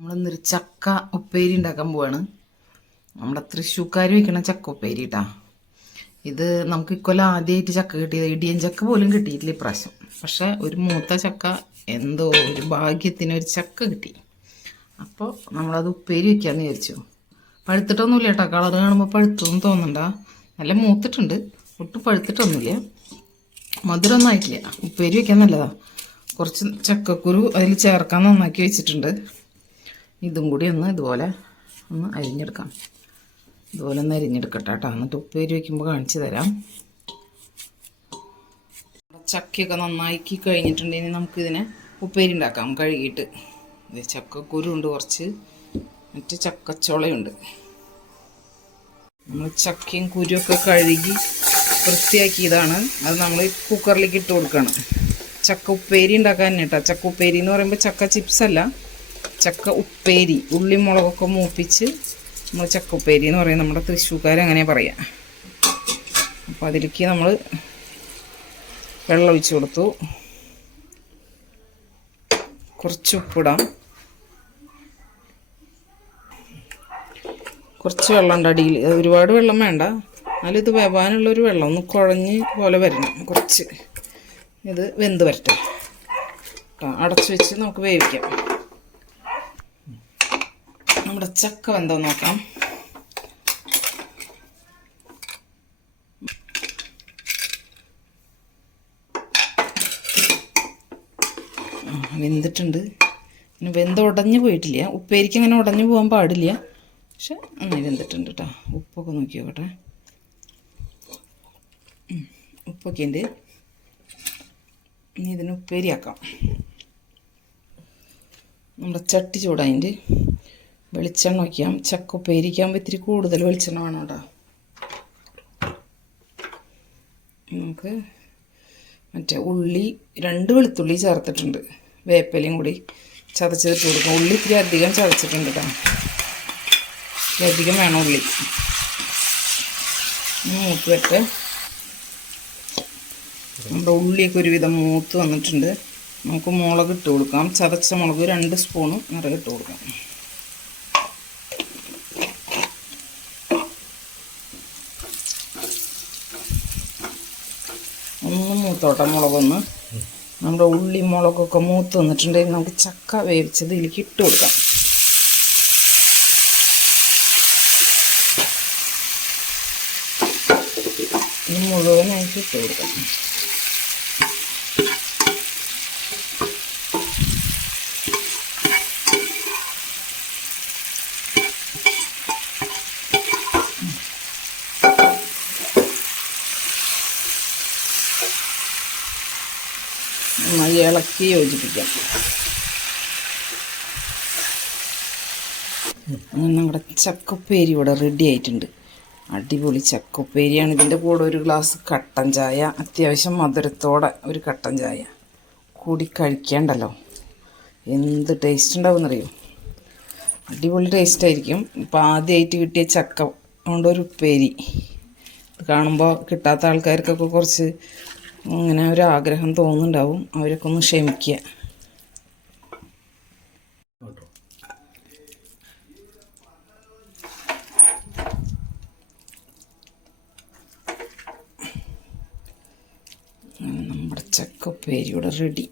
നമ്മളിന്നൊരു ചക്ക ഉപ്പേരി ഉണ്ടാക്കാൻ പോവാണ്. നമ്മുടെ തൃശ്ശൂക്കാർ വയ്ക്കണ ചക്ക ഉപ്പേരി ഇത് നമുക്ക് ഇക്കൊല്ലം ആദ്യമായിട്ട് ചക്ക കിട്ടിയത്. ഇടിയൻ ചക്ക പോലും കിട്ടിയിട്ടില്ല ഇപ്രാവശ്യം. പക്ഷേ ഒരു മൂത്ത ചക്ക എന്തോ ഒരു ഭാഗ്യത്തിന് ഒരു ചക്ക കിട്ടി. അപ്പോൾ നമ്മളത് ഉപ്പേരി വയ്ക്കാമെന്ന് വിചാരിച്ചു. പഴുത്തിട്ടൊന്നുമില്ല കേട്ടോ കളർ കാണുമ്പോൾ പഴുത്തൊന്നും തോന്നണ്ട. നല്ല മൂത്തിട്ടുണ്ട്. ഒട്ടും പഴുത്തിട്ടൊന്നുമില്ല. മധുരമൊന്നും ആയിട്ടില്ല. ഉപ്പേരി വയ്ക്കാൻ നല്ലതാണ് കുറച്ച് ചക്കക്കുരു അതിൽ ചേർക്കാൻ നന്നാക്കി വെച്ചിട്ടുണ്ട്. ഇതും കൂടി ഒന്ന് ഇതുപോലെ ഒന്ന് അരിഞ്ഞെടുക്കാം. ഇതുപോലെ ഒന്ന് അരിഞ്ഞെടുക്കട്ടെ കേട്ടോ. എന്നിട്ട് ഉപ്പേരി വയ്ക്കുമ്പോൾ കാണിച്ചു തരാം. ചക്കയൊക്കെ നന്നാക്കി കഴിഞ്ഞിട്ടുണ്ടെങ്കിൽ നമുക്കിതിനെ ഉപ്പേരി ഉണ്ടാക്കാം. കഴുകിയിട്ട്. ഇത് ചക്കക്കുരു ഉണ്ട് കുറച്ച്. മറ്റ് ചക്കച്ചോളയുണ്ട്. നമ്മൾ ചക്കയും കുരുവൊക്കെ കഴുകി വൃത്തിയാക്കിയതാണ്. അത് നമ്മൾ കുക്കറിലേക്ക് ഇട്ട് കൊടുക്കണം. ചക്ക ഉപ്പേരി ഉണ്ടാക്കാൻ കേട്ടോ. ചക്ക ഉപ്പേരി എന്ന് പറയുമ്പോൾ ചക്ക ചിപ്സ് അല്ല. ചക്ക ഉപ്പേരി ഉള്ളി മുളകൊക്കെ മൂപ്പിച്ച് നമ്മൾ ചക്ക ഉപ്പേരി എന്ന് പറയും. നമ്മുടെ തൃശ്ശൂക്കാർ അങ്ങനെ പറയാം. അപ്പോൾ അതിലേക്ക് നമ്മൾ വെള്ളം ഒഴിച്ചു കൊടുത്തു. കുറച്ച് ഉപ്പിടാം. കുറച്ച് വെള്ളം ഉണ്ട് അടിയിൽ. ഒരുപാട് വെള്ളം വേണ്ട. എന്നാലും ഇത് വേവാനുള്ളൊരു വെള്ളം. ഒന്ന് കുഴഞ്ഞ് പോലെ വരണം. കുറച്ച്. ഇത് വെന്ത് വരട്ടെ. അടച്ച് വെച്ച് നമുക്ക് വേവിക്കാം. നമ്മുടെ ചക്ക വെന്തോ നോക്കാം. വെന്തിട്ടുണ്ട്. പിന്നെ വെന്ത് ഉടഞ്ഞു പോയിട്ടില്ല. ഉപ്പേരിക്ക് അങ്ങനെ ഉടഞ്ഞു പോകാൻ പാടില്ല. പക്ഷെ നന്നായി വെന്തിട്ടുണ്ട് കേട്ടോ ഉപ്പൊക്കെ നോക്കി നോക്കട്ടെ. ഉപ്പൊക്കെ ഉണ്ട് ഇനി ഇതിന് ഉപ്പേരിയാക്കാം നമ്മുടെ ചട്ടി ചൂടായിട്ട് വെളിച്ചെണ്ണ വയ്ക്കാം ചക്ക ഉപ്പേരിക്കാകുമ്പോൾ ഇത്തിരി കൂടുതൽ വെളിച്ചെണ്ണ വേണം കേട്ടോ. നമുക്ക് മറ്റേ ഉള്ളി രണ്ട് വെളുത്തുള്ളി ചേർത്തിട്ടുണ്ട്. വേപ്പലയും കൂടി ചതച്ചിട്ട് കൊടുക്കും. ഉള്ളി ഇത്തിരി അധികം ചതച്ചിട്ടുണ്ട് കേട്ടോ. അധികം വേണം ഉള്ളി. മൂത്ത് വെട്ട് നമ്മുടെ ഉള്ളിയൊക്കെ ഒരുവിധം മൂത്ത് വന്നിട്ടുണ്ട്. നമുക്ക് മുളക് ഇട്ട് കൊടുക്കാം. ചതച്ച മുളക് രണ്ട് സ്പൂണ് നിറയെ ഇട്ട് കൊടുക്കാം. ഒന്ന് മൂത്തോട്ടെ മുളകൊന്ന് നമ്മുടെ ഉള്ളി മുളകൊക്കെ മൂത്ത് വന്നിട്ടുണ്ടെങ്കിൽ നമുക്ക് ചക്ക വേവിച്ചത് ഇതിലേക്ക് ഇട്ട് കൊടുക്കാം. മുഴുവനായിട്ട് ഇട്ട് കൊടുക്കാം നന്നായി ഇളക്കി യോജിപ്പിക്കാം. നമ്മുടെ ചക്കപ്പേരി ഇവിടെ റെഡി ആയിട്ടുണ്ട്. അടിപൊളി ചക്കപ്പേരിയാണ്. ഇതിന്റെ കൂടെ ഒരു ഗ്ലാസ് കട്ടൻ ചായ അത്യാവശ്യം മധുരത്തോടെ ഒരു കട്ടൻ ചായ. കൂടി കഴിക്കേണ്ടല്ലോ. എന്ത് ടേസ്റ്റ് ഉണ്ടാവുമെന്നറിയോ? അടിപൊളി ടേസ്റ്റ് ആയിരിക്കും. ഇപ്പം ആദ്യമായിട്ട് കിട്ടിയ ചക്ക കൊണ്ടൊരു ഉപ്പേരി. കാണുമ്പോൾ കിട്ടാത്ത ആൾക്കാർക്കൊക്കെ കുറച്ച് ഇങ്ങനെ ഒരു ആഗ്രഹം തോന്നുന്നുണ്ടാവും. അവരൊക്കെ ഒന്ന് ക്ഷമിക്കുക. അങ്ങനെ നമ്മുടെ ചക്കപ്പേരിയുടെ റെഡി.